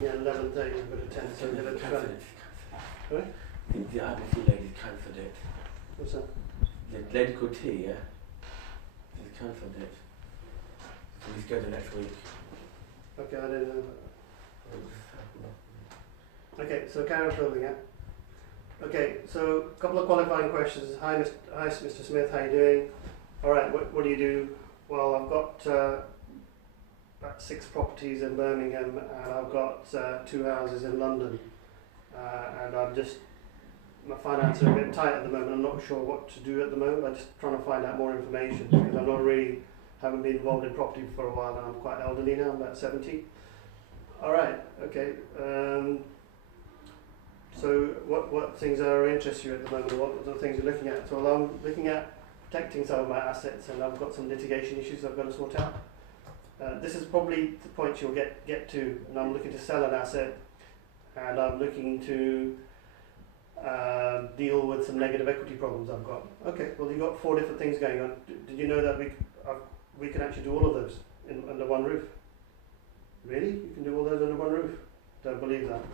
Yeah, 11:30, we've got a 10, so we've got a 12. Sorry? The IBC lady cancelled it. What's that? The lady called T, yeah? They cancelled it. So we schedule next week. Okay, I didn't know that. Okay, so carry on filming, yeah? Okay, so a couple of qualifying questions. Hi, Mr. Smith, how you doing? Alright, what do you do? Well, I've got about 6 properties in Birmingham, and I've got 2 houses in London. And my finances are a bit tight at the moment. I'm not sure what to do at the moment. I'm just trying to find out more information because haven't been involved in property for a while, and I'm quite elderly now. I'm about 70. Alright, okay. So what things are interest you at the moment? What are the things you're looking at? So I'm looking at protecting some of my assets, and I've got some litigation issues I've got to sort out. This is probably the point you'll get to, and I'm looking to sell an asset, and I'm looking to deal with some negative equity problems I've got. Okay, well you've got 4 different things going on. Did you know that we can actually do all of those under one roof? Really? You can do all those under one roof? Don't believe that.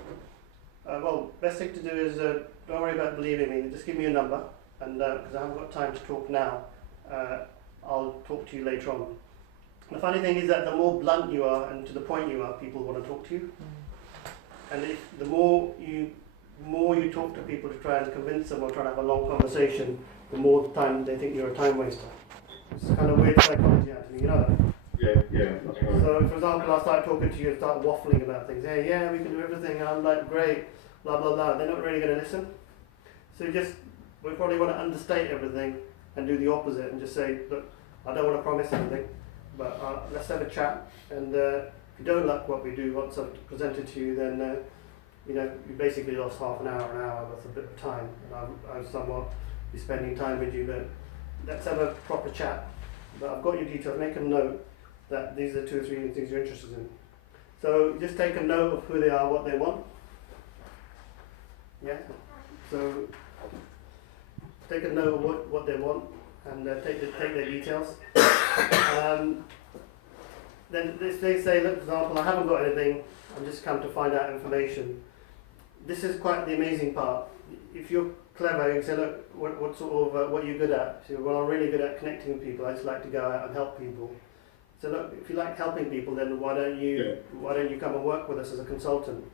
Well, best thing to do is don't worry about believing me. Just give me a number, and because I haven't got time to talk now, I'll talk to you later on. The funny thing is that the more blunt you are and to the point you are, people want to talk to you. And the more you talk to people to try and convince them or try to have a long conversation, the more time they think you're a time waster. It's kind of weird psychology, Anthony, you know that? Yeah, that's right. So, for example, I start talking to you and start waffling about things. Hey, yeah, we can do everything. And I'm like, great, blah, blah, blah. They're not really going to listen. So we probably want to understate everything and do the opposite and just say, look, I don't want to promise anything, but let's have a chat. And if you don't like what we do, once I've presented to you, then you basically lost half an hour with a bit of time. And I'll somewhat be spending time with you, but let's have a proper chat. But I've got your details. Make a note that these are 2 or 3 things you're interested in. So just take a note of who they are, what they want. Yeah. So take a note of what they want, and take their details. Then they say, look, for example, I haven't got anything. I'm just come to find out information. This is quite the amazing part. If you're clever, you say, look, what sort of what are you good at? So, well, I'm really good at connecting with people. I just like to go out and help people. So look, if you like helping people, then why don't you come and work with us as a consultant?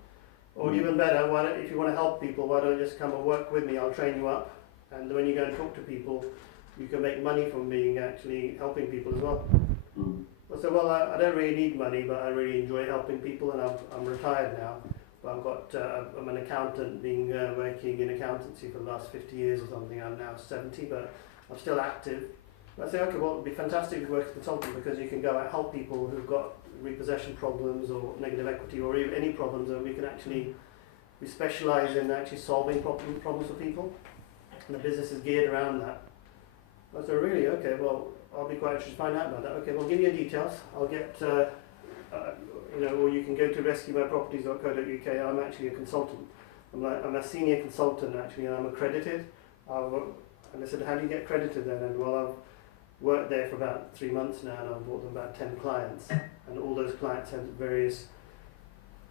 Or even better, if you want to help people, why don't you just come and work with me? I'll train you up, and when you go and talk to people, you can make money from being actually helping people as well. I said, well, I don't really need money, but I really enjoy helping people, and I'm retired now. But I'm an accountant, working in accountancy for the last 50 years or something. I'm now 70, but I'm still active. I say, okay, well, it'd be fantastic to work as a consultant because you can go out and help people who've got repossession problems or negative equity or even any problems, and we specialise in actually solving problems for people, and the business is geared around that. I said, really? Okay, well, I'll be quite interested to find out about that. Okay, well, give me your details. I'll get, or you can go to rescuemyproperties.co.uk. I'm actually a consultant. I'm a senior consultant, actually, and I'm accredited. And I said, how do you get accredited then? And well, I've worked there for about 3 months now, and I've brought them about 10 clients. And all those clients had various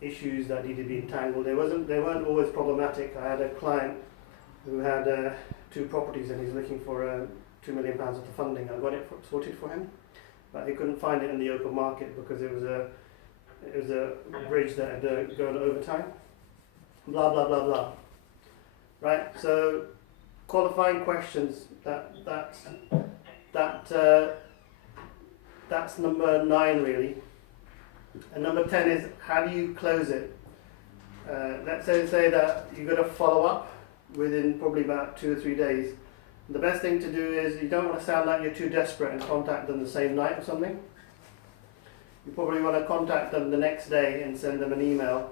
issues that needed to be entangled. They weren't always problematic. I had a client who had 2 properties, and he's looking for £2 million worth of funding. I got it sorted for him, but he couldn't find it in the open market because it was a bridge that had gone over time. Blah blah blah blah. Right. So qualifying questions. That's number 9 really. And number 10 is how do you close it? Let's say that you've got to follow up within probably about 2 or 3 days. The best thing to do is you don't want to sound like you're too desperate and contact them the same night or something. You probably want to contact them the next day and send them an email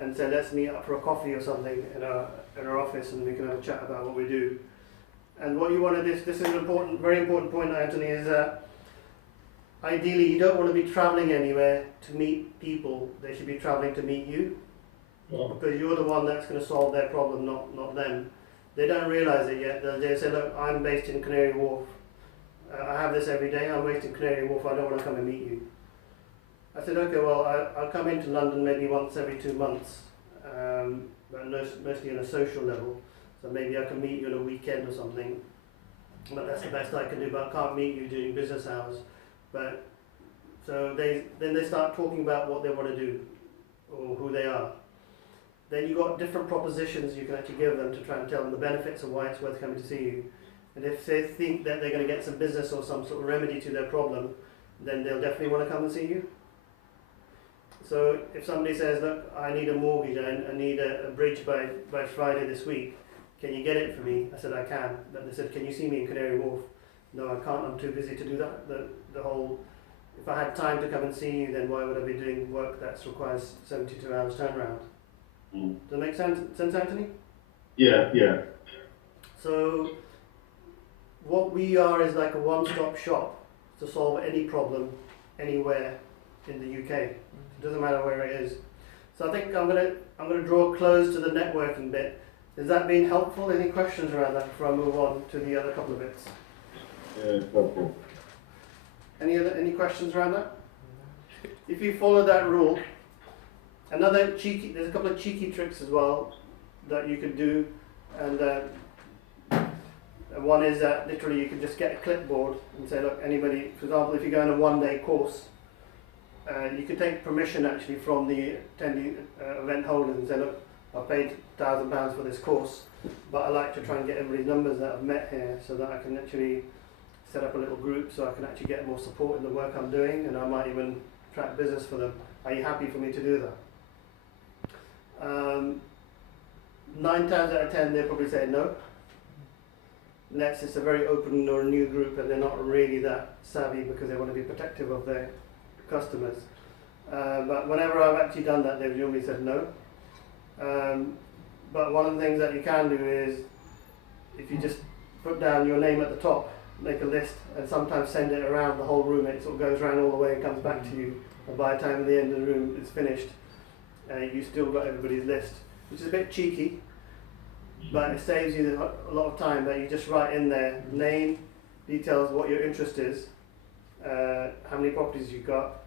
and say, let's meet up for a coffee or something in our office, and we can have a chat about what we do. And what you want to do, this is an important, very important point, Anthony, is that ideally you don't want to be travelling anywhere to meet people. They should be travelling to meet you, because you're the one that's going to solve their problem, not them. They don't realise it yet. They say, look, I'm based in Canary Wharf. I have this every day. I'm based in Canary Wharf. I don't want to come and meet you. I said, okay, well, I'll come into London maybe once every 2 months, but mostly on a social level. So maybe I can meet you on a weekend or something. But that's the best I can do. But I can't meet you during business hours. But so they start talking about what they want to do or who they are. Then you've got different propositions you can actually give them to try and tell them the benefits of why it's worth coming to see you. And if they think that they're going to get some business or some sort of remedy to their problem, then they'll definitely want to come and see you. So if somebody says, look, I need a mortgage, I need a bridge by Friday this week, can you get it for me? I said, I can. But they said, can you see me in Canary Wharf? No, I can't, I'm too busy to do that. The whole, if I had time to come and see you, then why would I be doing work that requires 72 hours turnaround? Does that make sense, Anthony? Yeah, yeah. So what we are is like a one-stop shop to solve any problem anywhere in the UK. It doesn't matter where it is. So I think I'm gonna draw a close to the networking bit. Has that been helpful? Any questions around that before I move on to the other couple of bits? Yeah, it's helpful. Any questions around that? If you follow that rule, there's a couple of cheeky tricks as well that you can do, and one is that literally you can just get a clipboard and say, look, anybody, for example, if you go on a one-day course, you can take permission actually from the attending event holders and say, look, I've paid £1,000 for this course, but I like to try and get everybody's numbers that I've met here so that I can actually set up a little group so I can actually get more support in the work I'm doing, and I might even track business for them. Are you happy for me to do that? 9 times out of 10 they'll probably say no. Unless it's a very open or a new group and they're not really that savvy because they want to be protective of their customers. But whenever I've actually done that, they've normally said no. But one of the things that you can do is, if you just put down your name at the top, make a list, and sometimes send it around the whole room. It sort of goes around all the way and comes back to you. And by the time the end of the room is finished, you still got everybody's list, which is a bit cheeky, but it saves you a lot of time. That you just write in there name, details, what your interest is, how many properties you've got,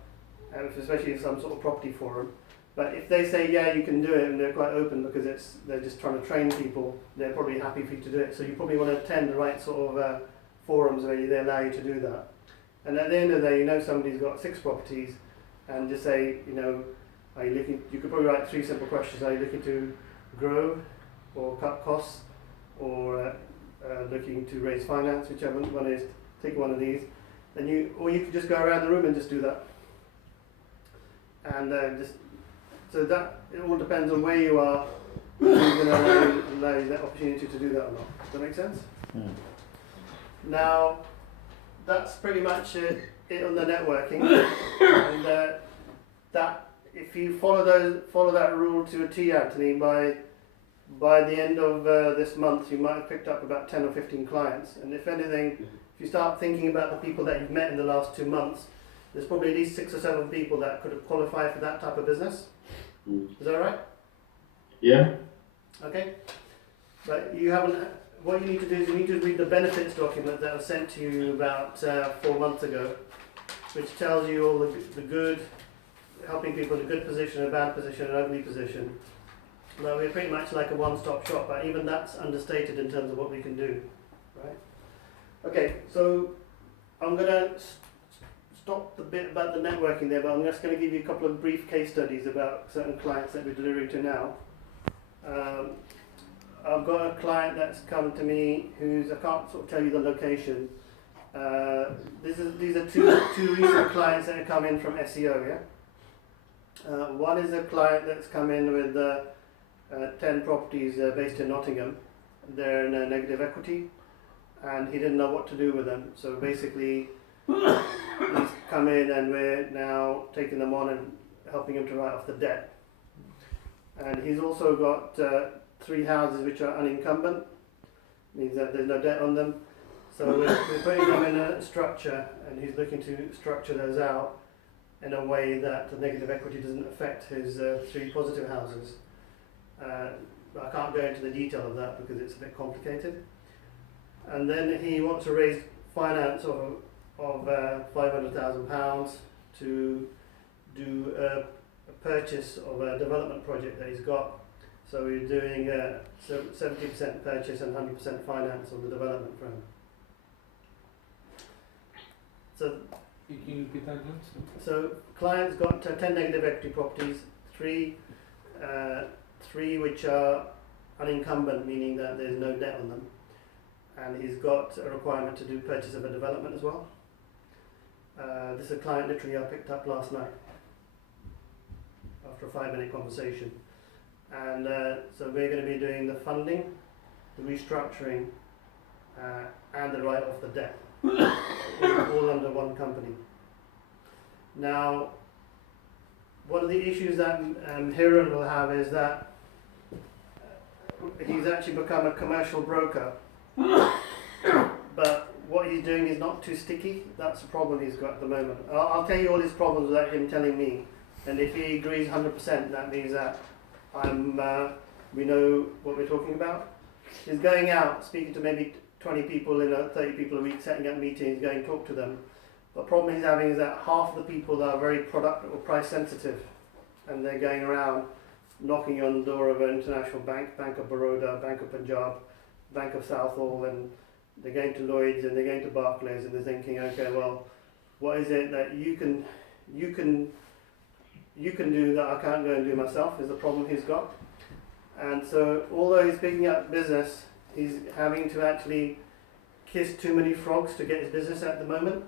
and especially in some sort of property forum. But if they say yeah, you can do it, and they're quite open because they're just trying to train people, they're probably happy for you to do it. So you probably want to attend the right sort of forums where they allow you to do that. And at the end of the day, somebody's got 6 properties, and just say, are you looking? You could probably write 3 simple questions. Are you looking to grow, or cut costs, or looking to raise finance? Whichever one is, take one of these. Or you could just go around the room and just do that. And so that it all depends on where you are. Who's going to allow you that opportunity to do that or not? Does that make sense? Now, that's pretty much it on the networking. And that if you follow that rule to a T, Anthony, by the end of this month, you might have picked up about 10 or 15 clients. And if anything, if you start thinking about the people that you've met in the last 2 months, there's probably at least 6 or 7 people that could have qualified for that type of business. Is that right? Yeah. Okay. But you haven't. What you need to do is you need to read the benefits document that was sent to you about 4 months ago, which tells you all the good, helping people in a good position, a bad position, an ugly position. Well, we're pretty much like a one-stop shop, but even that's understated in terms of what we can do, right? Okay, so I'm going to stop the bit about the networking there, but I'm just going to give you a couple of brief case studies about certain clients that we're delivering to now. I've got a client that's come to me I can't sort of tell you the location. These are two recent clients that have come in from SEO, yeah? One is a client that's come in with 10 properties based in Nottingham. They're in a negative equity, and he didn't know what to do with them. So basically, he's come in and we're now taking them on and helping him to write off the debt. And he's also got 3 houses which are unencumbered, means that there's no debt on them. So we're putting them in a structure, and he's looking to structure those out in a way that the negative equity doesn't affect his 3 positive houses. But I can't go into the detail of that because it's a bit complicated. And then he wants to raise finance of £500,000 to do a purchase of a development project that he's got. So we're doing 70% purchase and 100% finance on the development for him. So Can you repeat that again? So client's got 10 negative equity properties, three which are unencumbered, meaning that there's no debt on them, and he's got a requirement to do purchase of a development as well. This is a client literally I picked up last night after a 5-minute conversation, and so we're going to be doing the funding, the restructuring, and the write-off the debt, all under one company. Now, one of the issues that Hiran will have is that he's actually become a commercial broker, but what he's doing is not too sticky. That's the problem he's got at the moment. I'll tell you all his problems without him telling me, and if he agrees 100%, that means that we know what we're talking about. He's going out, speaking to maybe 20 people, 30 people a week, setting up meetings, going to talk to them. The problem he's having is that half the people are very product or price sensitive, and they're going around knocking on the door of an international bank, Bank of Baroda, Bank of Punjab, Bank of Southall, and they're going to Lloyd's and they're going to Barclays, and they're thinking, okay, well, what is it that you can do that I can't go and do myself? Is the problem he's got. And so, although he's picking up business, he's having to actually kiss too many frogs to get his business at the moment.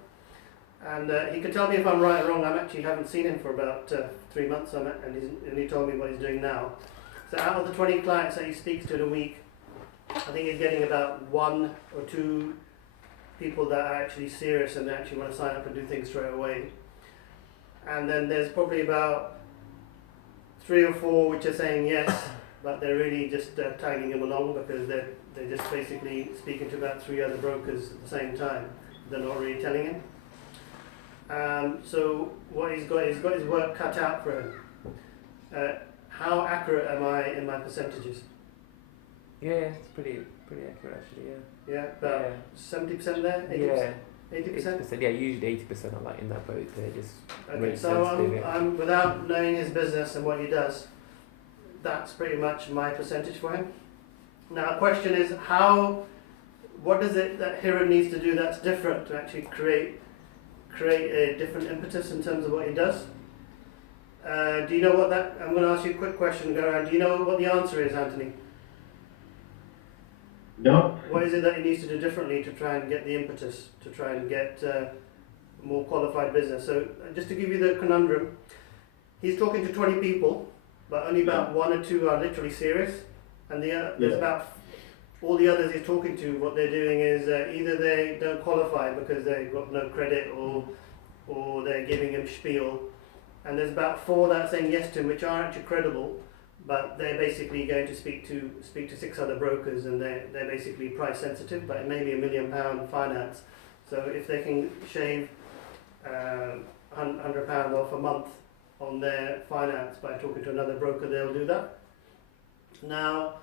And he can tell me if I'm right or wrong. I actually haven't seen him for about 3 months, and he told me what he's doing now. So out of the 20 clients that he speaks to in a week, I think he's getting about 1 or 2 people that are actually serious and actually want to sign up and do things straight away. And then there's probably about 3 or 4 which are saying yes, but they're really just tagging him along because they're just basically speaking to about 3 other brokers at the same time. They're not really telling him. So what he's got his work cut out for him. How accurate am I in my percentages? Yeah, it's pretty accurate actually. Yeah, about 70% there, 80%. Yeah, 80%. Yeah, usually 80% are like in that boat. They're just Okay, rate so sensitive. I'm without knowing his business and what he does, that's pretty much my percentage for him. Now, the question is what is it that Hiran needs to do that's different to actually create a different impetus in terms of what he does? Do you know what that? I'm going to ask you a quick question. Go around. Do you know what the answer is, Anthony? No. What is it that he needs to do differently to try and get the impetus, to try and get more qualified business? So just to give you the conundrum, he's talking to 20 people, but only about 1 or 2 are literally serious, and there's about all the others he's talking to. What they're doing is either they don't qualify because they've got no credit, or they're giving him spiel, and there's about 4 that are saying yes to him, which are actually credible. But they're basically going to speak to 6 other brokers, and they're basically price sensitive, but it may be £1 million finance. So if they can shave £100 off a month on their finance by talking to another broker, they'll do that. Now,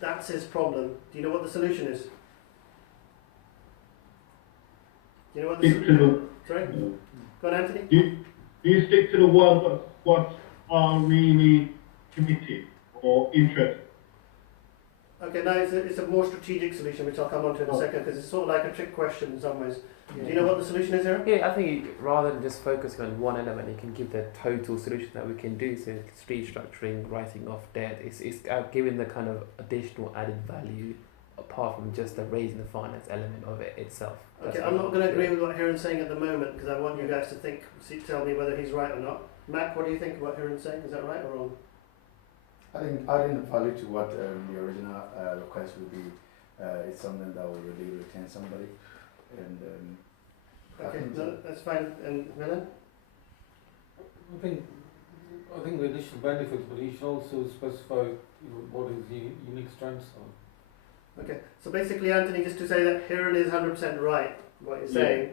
that's his problem. Do you know what the solution is? Do you know what the solution is? Sorry? Go on, Anthony. Do you stick to the ones what are really committed or interested? Okay, now it's a more strategic solution, which I'll come on to in a second, because it's sort of like a trick question in some ways. Yeah. Do you know what the solution is here? Yeah, I think rather than just focusing on one element, you can give the total solution that we can do. So restructuring, writing off debt, it's giving the kind of additional added value apart from just the raising the finance element of it itself. Okay, I'm not going to agree with what Hiran's saying at the moment, because I want you guys to tell me whether he's right or not. Mac, what do you think about Hiran's saying? Is that right or wrong? I think adding the value to what the original request would be is something that will really retain somebody. And Okay, no, that's fine. And Milan? I think the initial benefits, but you should also specify what his unique strengths are. Okay, so basically, Anthony, just to say that Hiran is 100% right, what you're saying,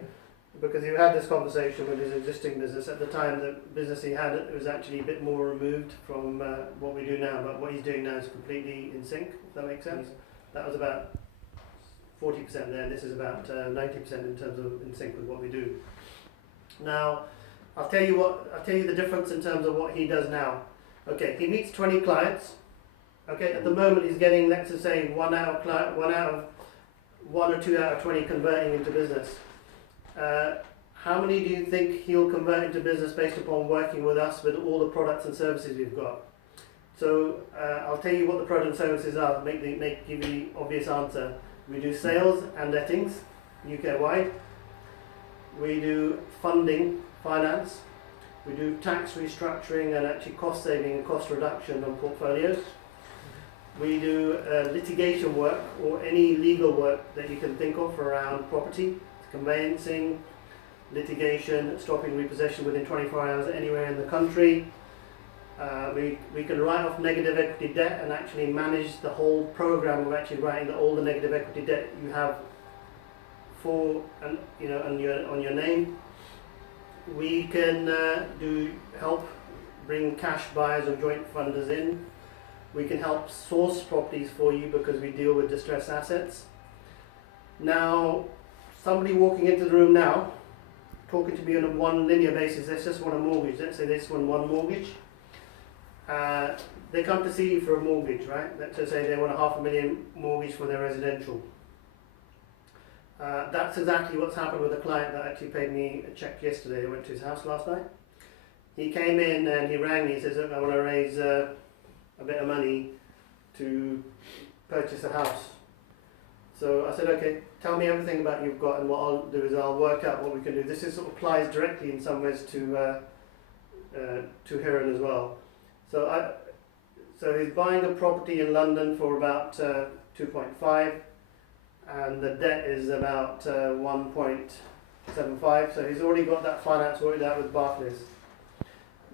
because you had this conversation with his existing business. At the time, the business he had it was actually a bit more removed from what we do now, but what he's doing now is completely in sync, if that makes sense. That was about 40% there, and this is about 90% in terms of in sync with what we do. Now, I'll tell you the difference in terms of what he does now. Okay, he meets 20 clients. Okay, at the moment he's getting, let's just say, one or two out of 20 converting into business. How many do you think he'll convert into business based upon working with us with all the products and services we've got? So I'll tell you what the products and services are. Give you the obvious answer. We do sales and lettings, UK wide. We do funding, finance. We do tax restructuring and actually cost saving and cost reduction on portfolios. We do litigation work or any legal work that you can think of around property, conveyancing, litigation, stopping repossession within 24 hours anywhere in the country. We can write off negative equity debt and actually manage the whole program of actually writing all the negative equity debt you have on your name. We can help bring cash buyers or joint funders in. We can help source properties for you because we deal with distressed assets. Now, somebody walking into the room now, talking to me on a one linear basis, they just want a mortgage. Let's say they just want one mortgage. They come to see you for a mortgage, right? Let's just say they want a $500,000 mortgage for their residential. That's exactly what's happened with a client that actually paid me a check yesterday. I went to his house last night. He came in and he rang me and says, look, I want to raise a bit of money to purchase a house. So I said, okay, tell me everything about you've got, and what I'll do is I'll work out what we can do. This is, applies directly in some ways to Hiran as well. So he's buying a property in London for about 2.5, and the debt is about 1.75. So he's already got that finance worked out with Barclays.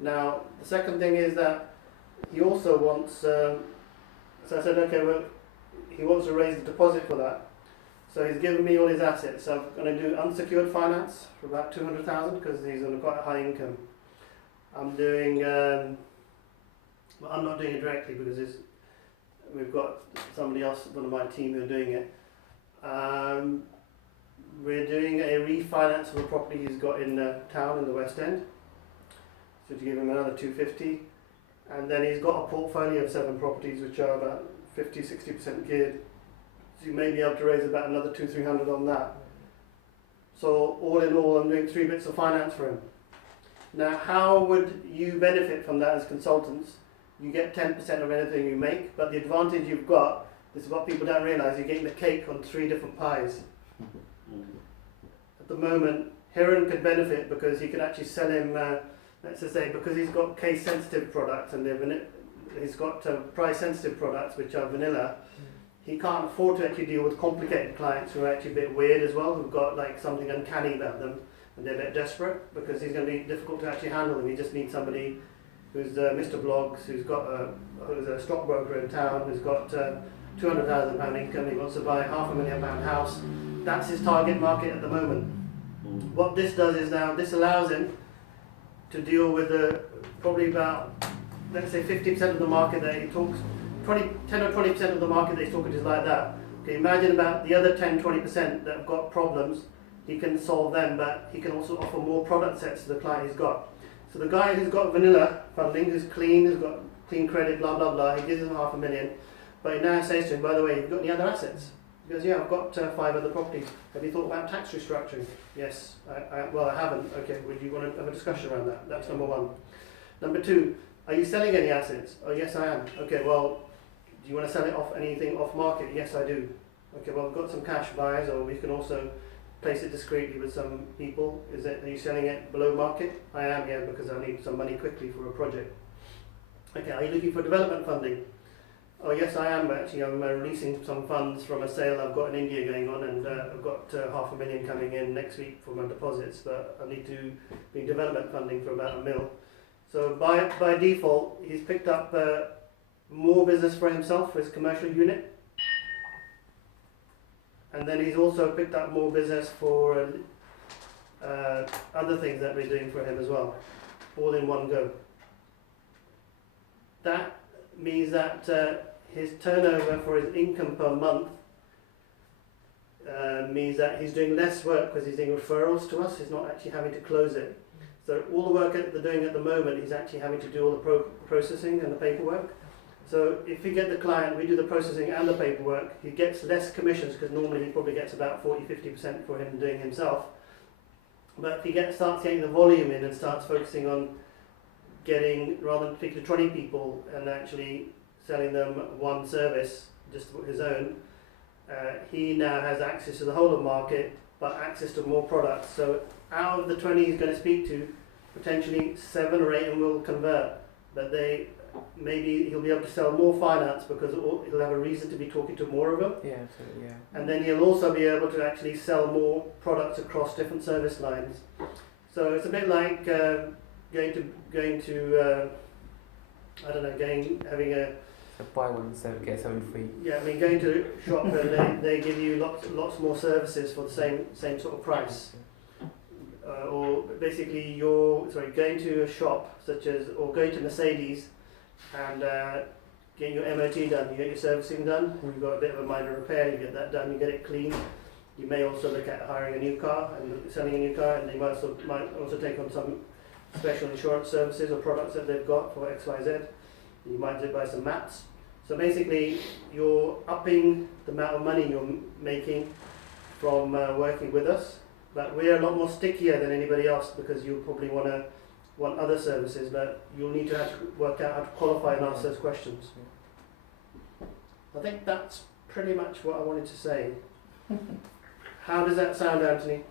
Now the second thing is that he also wants. So I said, okay, well, he wants to raise the deposit for that. So he's given me all his assets. So I'm going to do unsecured finance for about 200,000 because he's on quite a high income. I'm doing. Well, I'm not doing it directly because we've got somebody else, one of my team, who are doing it. We're doing a refinance of a property he's got in town in the West End. So to give him another 250. And then he's got a portfolio of 7 properties which are about 50-60% geared. So you may be able to raise about another 200-300 on that. So all in all, I'm doing 3 bits of finance for him. Now, how would you benefit from that as consultants? You get 10% of anything you make, but the advantage you've got, this is what people don't realise, you're getting the cake on 3 different pies. At the moment, Hiran could benefit because he could actually sell him, let's just say, because he's got case-sensitive products and he's got price-sensitive products which are vanilla. He can't afford to actually deal with complicated clients who are actually a bit weird as well, who've got like something uncanny about them, and they're a bit desperate because he's going to be difficult to actually handle them. He just needs somebody who's Mr. Blogs, who's a stockbroker in town, who's got £200,000 income. He wants to buy a £500,000 house. That's his target market at the moment. What this does is now this allows him to deal with probably about, let's say, 50% of the market that he talks, 10 or 20% of the market that he's talking to is like that. Okay, imagine about the other 10-20% that have got problems. He can solve them, but he can also offer more product sets to the client he's got. So the guy who's got vanilla funding, who's clean, who's got clean credit, blah blah blah, he gives him $500,000, but he now says to him, by the way, you've got any other assets? He goes, yeah, I've got 5 other properties. Have you thought about tax restructuring? Yes. Well, I haven't. Okay, would you want to have a discussion around that? That's number 1. Number 2, are you selling any assets? Oh, yes, I am. Okay, well, do you want to sell it anything off market? Yes, I do. Okay, well, we've got some cash buyers, or we can also place it discreetly with some people. Are you selling it below market? I am, yeah, because I need some money quickly for a project. Okay, are you looking for development funding? Oh yes, I am actually. I'm releasing some funds from a sale I've got in India going on, and I've got $500,000 coming in next week for my deposits, but I need to be development funding for about $1 million. So by default, he's picked up more business for himself for his commercial unit, and then he's also picked up more business for other things that we're doing for him as well, all in one go. That means that his turnover for his income per month means that he's doing less work because he's doing referrals to us. He's not actually having to close it. So all the work that they're doing at the moment, he's actually having to do all the processing and the paperwork. So if we get the client, we do the processing and the paperwork, he gets less commissions because normally he probably gets about 40-50% for him doing himself. But if he starts getting the volume in and starts focusing on getting, rather than speaking to 20 people and actually selling them one service, just his own, he now has access to the whole of the market, but access to more products. So out of the 20 he's going to speak to, potentially 7 or 8 of them will convert, but maybe he'll be able to sell more finance because he'll have a reason to be talking to more of them. Yeah, absolutely, yeah. And then he'll also be able to actually sell more products across different service lines. So it's a bit like going to I don't know, having a So buy one, get 7 free. yeah. I mean, going to a shop and they give you lots more services for the same sort of price. Or basically, going to a shop or going to Mercedes and getting your MOT done, you get your servicing done, you've got a bit of a minor repair, you get that done, you get it clean. You may also look at hiring a new car and selling a new car, and they might also take on some special insurance services or products that they've got for XYZ. You might buy some mats. So basically, you're upping the amount of money you're making from working with us, but we're a lot more stickier than anybody else because you'll probably want other services, but you'll need to have to work out how to qualify and answer those questions. I think that's pretty much what I wanted to say. How does that sound, Anthony?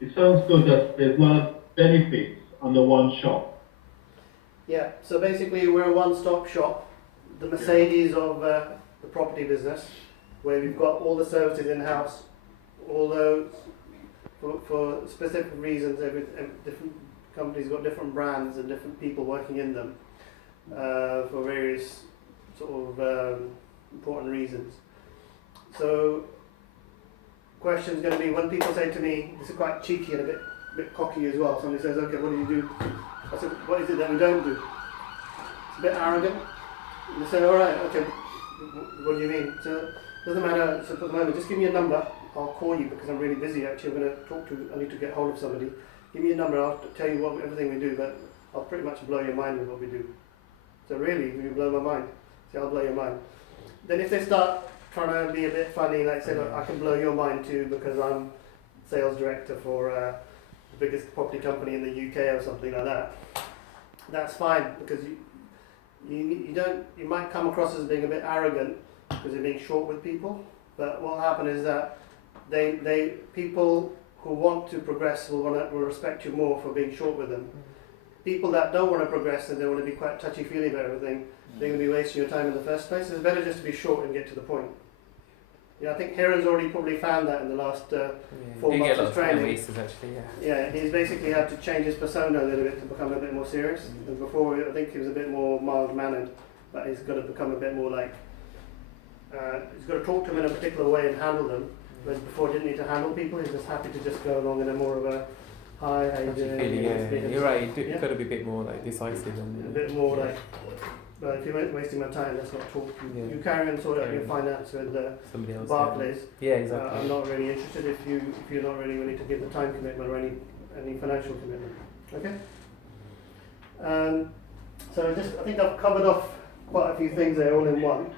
It sounds good that there's a lot of benefits under one shop. Yeah, so basically we're a one-stop shop, the Mercedes of the property business, where we've got all the services in-house, although for specific reasons, different companies got different brands and different people working in them for various sort of important reasons. So, question's going to be, when people say to me, this is quite cheeky and a bit cocky as well, somebody says, okay, what do you do? I said, what is it that we don't do? It's a bit arrogant. And they say, alright, okay, what do you mean? So, it doesn't matter, so for the moment, just give me a number, I'll call you because I'm really busy actually, I need to get hold of somebody. Give me a number, I'll tell you everything we do, but I'll pretty much blow your mind with what we do. So really, you blow my mind. See, I'll blow your mind. Then if they start trying to be a bit funny, like say, look, I can blow your mind too because I'm sales director for the biggest property company in the UK or something like that. That's fine because you might come across as being a bit arrogant because you're being short with people. But what will happen is that people who want to progress will respect you more for being short with them. People that don't want to progress and they want to be quite touchy-feely about everything, they're going to be wasting your time in the first place. So it's better just to be short and get to the point. Yeah, I think Hiran's already probably found that in the last 4 months of training. Actually, Yeah, he's basically had to change his persona a little bit to become a bit more serious. And before, I think he was a bit more mild-mannered, but he's got to become a bit more like, he's got to talk to them in a particular way and handle them. Whereas before he didn't need to handle people, he's just happy to just go along in a more of a, hi, how you doing? You're right, you've got to be a bit more like decisive and a bit more like, well, if you're wasting my time, let's not talk. You carry on sort out your finance with somebody else. Barclays. Yeah, exactly. I'm not really interested if you're not really willing to give the time commitment or any financial commitment. Okay. So I think I've covered off quite a few things there, all in one.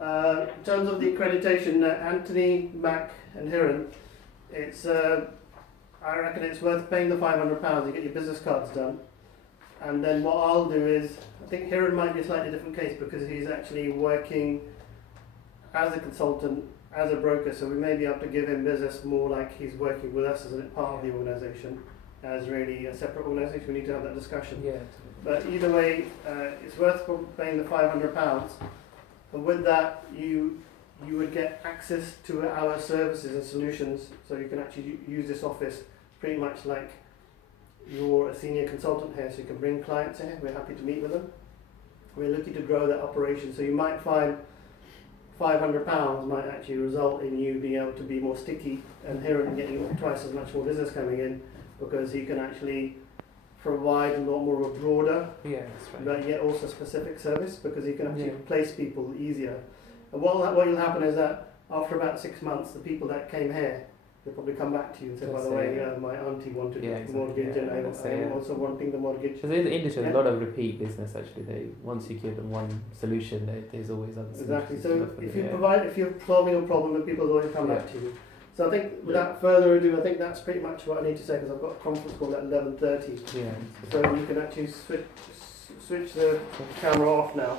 In terms of the accreditation, Anthony, Mac, and Hiran, I reckon it's worth paying the £500 to get your business cards done. And then what I'll do is, I think Hiran might be a slightly different case because he's actually working as a consultant, as a broker, so we may be able to give him business more like he's working with us as a part of the organisation, as really a separate organisation. We need to have that discussion. Yeah. But either way, it's worth paying the £500, and with that you would get access to our services and solutions, so you can actually use this office pretty much like you're a senior consultant here, so you can bring clients in. We're happy to meet with them. We're looking to grow that operation, so you might find £500 might actually result in you being able to be more sticky and here and getting twice as much more business coming in, because he can actually provide a lot more of a broader, but yet also specific service, because he can actually place people easier. And what will happen is that after about 6 months, the people that came here they'll probably come back to you and say, by Just the say, way, yeah. my auntie wanted Yeah, a exactly, mortgage yeah, and let's say, I'm yeah. also wanting the mortgage. Because in the industry, there's Yeah. a lot of repeat business actually. Once you give them one solution, there's always other Exactly. solutions. So to offer if them, you yeah. if you're solving a problem, then people always come back to you. So I think without further ado, I think that's pretty much what I need to say because I've got a conference call at 11:30. Yeah. So you can actually switch the camera off now.